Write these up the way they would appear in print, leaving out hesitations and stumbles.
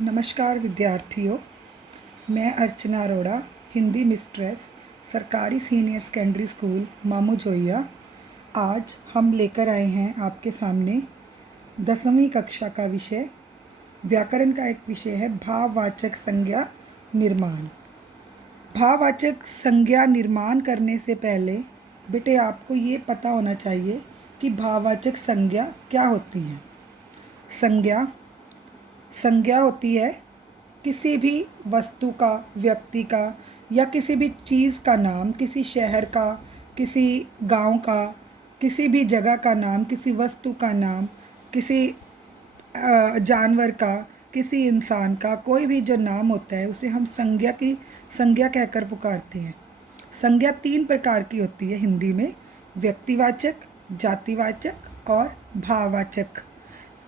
नमस्कार विद्यार्थियों, मैं अर्चना अरोड़ा, हिंदी मिस्ट्रेस, सरकारी सीनियर सेकेंडरी स्कूल मामू जोइया। आज हम लेकर आए हैं आपके सामने 10वीं कक्षा का विषय व्याकरण का एक विषय है भाववाचक संज्ञा निर्माण। भाववाचक संज्ञा निर्माण करने से पहले बेटे आपको ये पता होना चाहिए कि भाववाचक संज्ञा क्या होती है। संज्ञा होती है किसी भी वस्तु का, व्यक्ति का या किसी भी चीज़ का नाम, किसी शहर का, किसी गांव का, किसी भी जगह का नाम, किसी वस्तु का नाम, किसी जानवर का, किसी इंसान का, कोई भी जो नाम होता है उसे हम संज्ञा कहकर पुकारते हैं। संज्ञा 3 प्रकार की होती है हिंदी में: व्यक्तिवाचक, जातिवाचक और भाववाचक।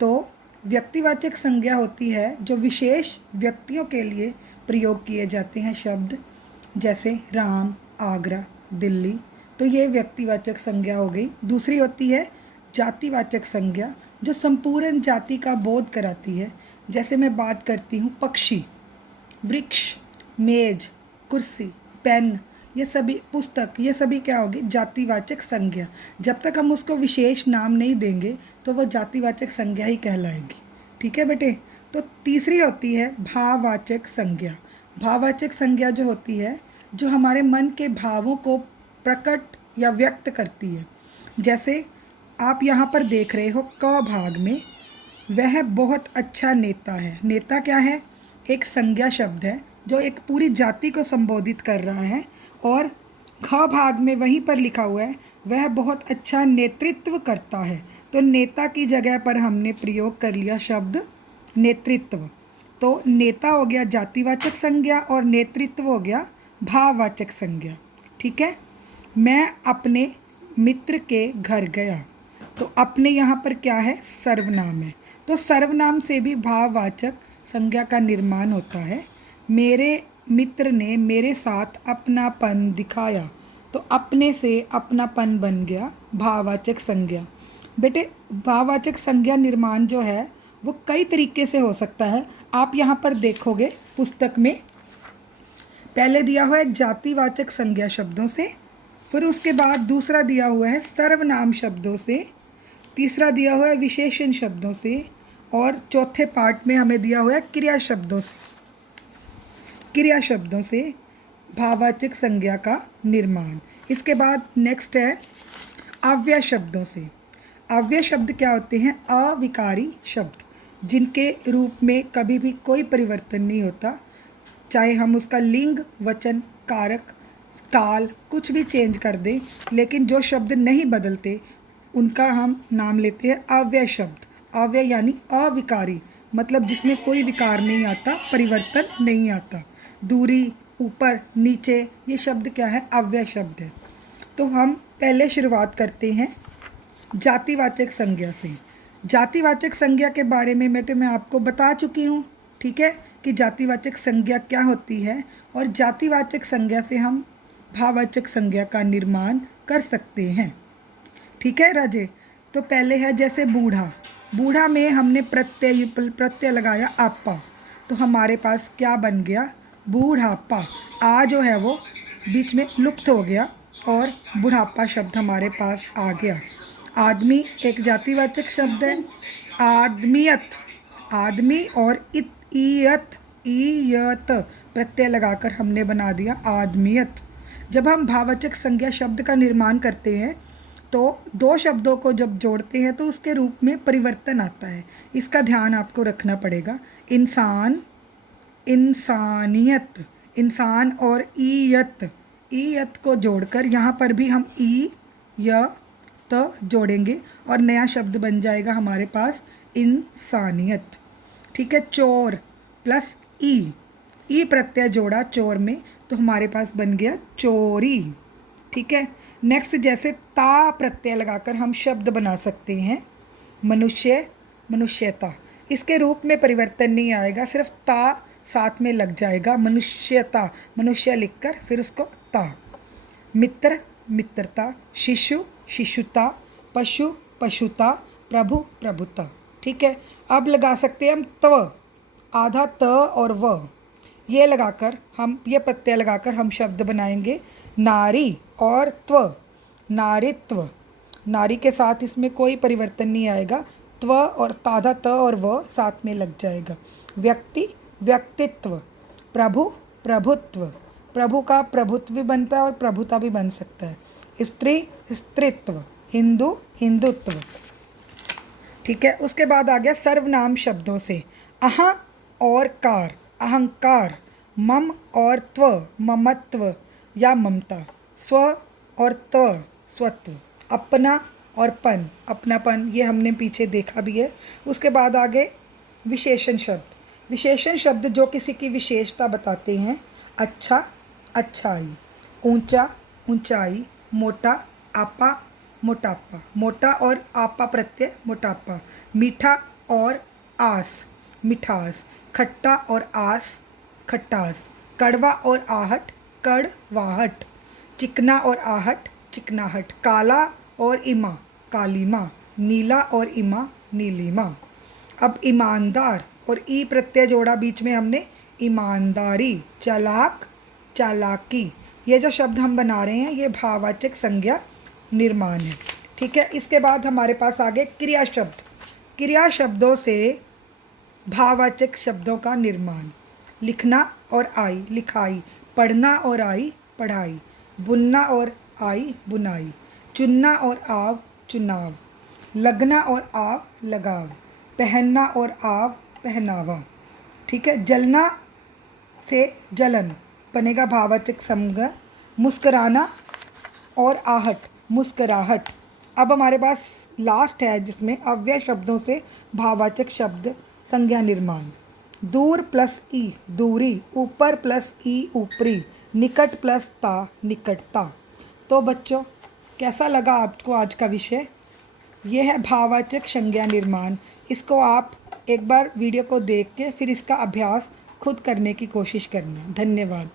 तो व्यक्तिवाचक संज्ञा होती है जो विशेष व्यक्तियों के लिए प्रयोग किए जाते हैं शब्द, जैसे राम, आगरा, दिल्ली। तो ये व्यक्तिवाचक संज्ञा हो गई। दूसरी होती है जातिवाचक संज्ञा जो संपूर्ण जाति का बोध कराती है। जैसे मैं बात करती हूँ पक्षी, वृक्ष, मेज, कुर्सी, पेन, ये सभी, पुस्तक, ये सभी क्या होगी? जातिवाचक संज्ञा। जब तक हम उसको विशेष नाम नहीं देंगे तो वो जातिवाचक संज्ञा ही कहलाएगी। ठीक है बेटे। तो तीसरी होती है भाववाचक संज्ञा। भाववाचक संज्ञा जो होती है जो हमारे मन के भावों को प्रकट या व्यक्त करती है। जैसे आप यहाँ पर देख रहे हो क भाग में, वह बहुत अच्छा नेता है। नेता क्या है? एक संज्ञा शब्द है जो एक पूरी जाति को संबोधित कर रहा है। और ख भाग में वहीं पर लिखा हुआ है वह बहुत अच्छा नेतृत्व करता है। तो नेता की जगह पर हमने प्रयोग कर लिया शब्द नेतृत्व। तो नेता हो गया जातिवाचक संज्ञा और नेतृत्व हो गया भाववाचक संज्ञा। ठीक है। मैं अपने मित्र के घर गया। तो अपने यहाँ पर क्या है? सर्वनाम है। तो सर्वनाम से भी भाववाचक संज्ञा का निर्माण होता है। मेरे मित्र ने मेरे साथ अपनापन दिखाया। तो अपने से अपनापन बन गया भाववाचक संज्ञा। बेटे भाववाचक संज्ञा निर्माण जो है वो कई तरीके से हो सकता है। आप यहाँ पर देखोगे पुस्तक में पहले दिया हुआ है जातिवाचक संज्ञा शब्दों से, फिर उसके बाद दूसरा दिया हुआ है सर्वनाम शब्दों से, तीसरा दिया हुआ है विशेषण शब्दों से, और चौथे पार्ट में हमें दिया हुआ है क्रिया शब्दों से भाववाचक संज्ञा का निर्माण। इसके बाद नेक्स्ट है अव्यय शब्दों से। अव्यय शब्द क्या होते हैं? अविकारी शब्द जिनके रूप में कभी भी कोई परिवर्तन नहीं होता। चाहे हम उसका लिंग, वचन, कारक, ताल कुछ भी चेंज कर दें, लेकिन जो शब्द नहीं बदलते उनका हम नाम लेते हैं अव्यय शब्द। अव्यय यानी अविकारी, मतलब जिसमें कोई विकार नहीं आता, परिवर्तन नहीं आता। दूरी, ऊपर, नीचे, ये शब्द क्या है? अव्यय शब्द है। तो हम पहले शुरुआत करते हैं जातिवाचक संज्ञा से। जातिवाचक संज्ञा के बारे में मैं आपको बता चुकी हूँ। ठीक है, कि जातिवाचक संज्ञा क्या होती है, और जातिवाचक संज्ञा से हम भाववाचक संज्ञा का निर्माण कर सकते हैं। ठीक है राजे। तो पहले है जैसे बूढ़ा। बूढ़ा में हमने प्रत्यय लगाया आपा, तो हमारे पास क्या बन गया? बूढ़ापा। आ जो है वो बीच में लुप्त हो गया और बुढ़ापा शब्द हमारे पास आ गया। आदमी एक जातिवाचक शब्द है। आदमियत, आदमी और ईयत प्रत्यय लगाकर हमने बना दिया आदमियत। जब हम भाववाचक संज्ञा शब्द का निर्माण करते हैं तो दो शब्दों को जब जोड़ते हैं तो उसके रूप में परिवर्तन आता है। इसका ध्यान आपको रखना पड़ेगा। इंसान, इंसानियत, इंसान और ईयत को जोड़कर यहाँ पर भी हम त जोड़ेंगे और नया शब्द बन जाएगा हमारे पास इंसानियत। ठीक है। चोर प्लस ई प्रत्यय जोड़ा चोर में, तो हमारे पास बन गया चोरी। ठीक है। नेक्स्ट जैसे ता प्रत्यय लगाकर हम शब्द बना सकते हैं मनुष्य, मनुष्यता। इसके रूप में परिवर्तन नहीं आएगा, सिर्फ ता साथ में लग जाएगा। मनुष्यता, मनुष्य लिखकर फिर उसको ता। मित्र, मित्रता। शिशु, शिशुता। पशु, पशुता। प्रभु, प्रभुता। ठीक है। अब लगा सकते हैं हम आधा त और व, ये लगाकर हम, ये प्रत्यय लगाकर हम शब्द बनाएंगे नारी और त्व, नारित्व। नारी के साथ इसमें कोई परिवर्तन नहीं आएगा, त्व और आधा त और व साथ में लग जाएगा। व्यक्ति, व्यक्तित्व। प्रभु, प्रभुत्व। प्रभु का प्रभुत्व भी बनता है और प्रभुता भी बन सकता है। स्त्री, स्त्रीत्व। हिंदू, हिंदुत्व। ठीक है, उसके बाद आ गया सर्वनाम शब्दों से। अह और कार, अहंकार। मम और त्व, ममत्व या ममता। स्व और त्व, स्वत्व। अपना और पन, अपनापन, ये हमने पीछे देखा भी है। उसके बाद आगे विशेषण शब्द। विशेषण शब्द जो किसी की विशेषता बताते हैं। अच्छा, अच्छाई। ऊंचा, ऊंचाई। मोटा, आपा, मोटापा। मोटा और आपा प्रत्यय, मोटापा। मीठा और आस, मिठास। खट्टा और आस, खट्टास। कड़वा और आहट, कड़वाहट। चिकना और आहट, चिकनाहट। काला और इमा, कालीमा। नीला और इमा, नीलिमा। अब ईमानदार और ई प्रत्यय जोड़ा बीच में हमने, ईमानदारी। चालाक, चालाकी। ये जो शब्द हम बना रहे हैं ये भाववाचक संज्ञा निर्माण है। ठीक है, इसके बाद हमारे पास आ गए क्रिया शब्द। क्रिया शब्दों से भाववाचक शब्दों का निर्माण। लिखना और आई, लिखाई। पढ़ना और आई, पढ़ाई। बुनना और आई, बुनाई। चुनना और आव, चुनाव। लगना और आव, लगाव। पहनना और आव, पहनावा। ठीक है, जलना से जलन बनेगा भाववाचक संज्ञा। मुस्कराना और आहट, मुस्कराहट। अब हमारे पास लास्ट है जिसमें अव्यय शब्दों से भाववाचक शब्द संज्ञा निर्माण। दूर प्लस ई, दूरी। ऊपर प्लस ई, ऊपरी। निकट प्लस ता, निकटता। तो बच्चों, कैसा लगा आपको आज का विषय? ये है भाववाचक संज्ञा निर्माण। इसको आप एक बार वीडियो को देख के फिर इसका अभ्यास खुद करने की कोशिश करना। धन्यवाद।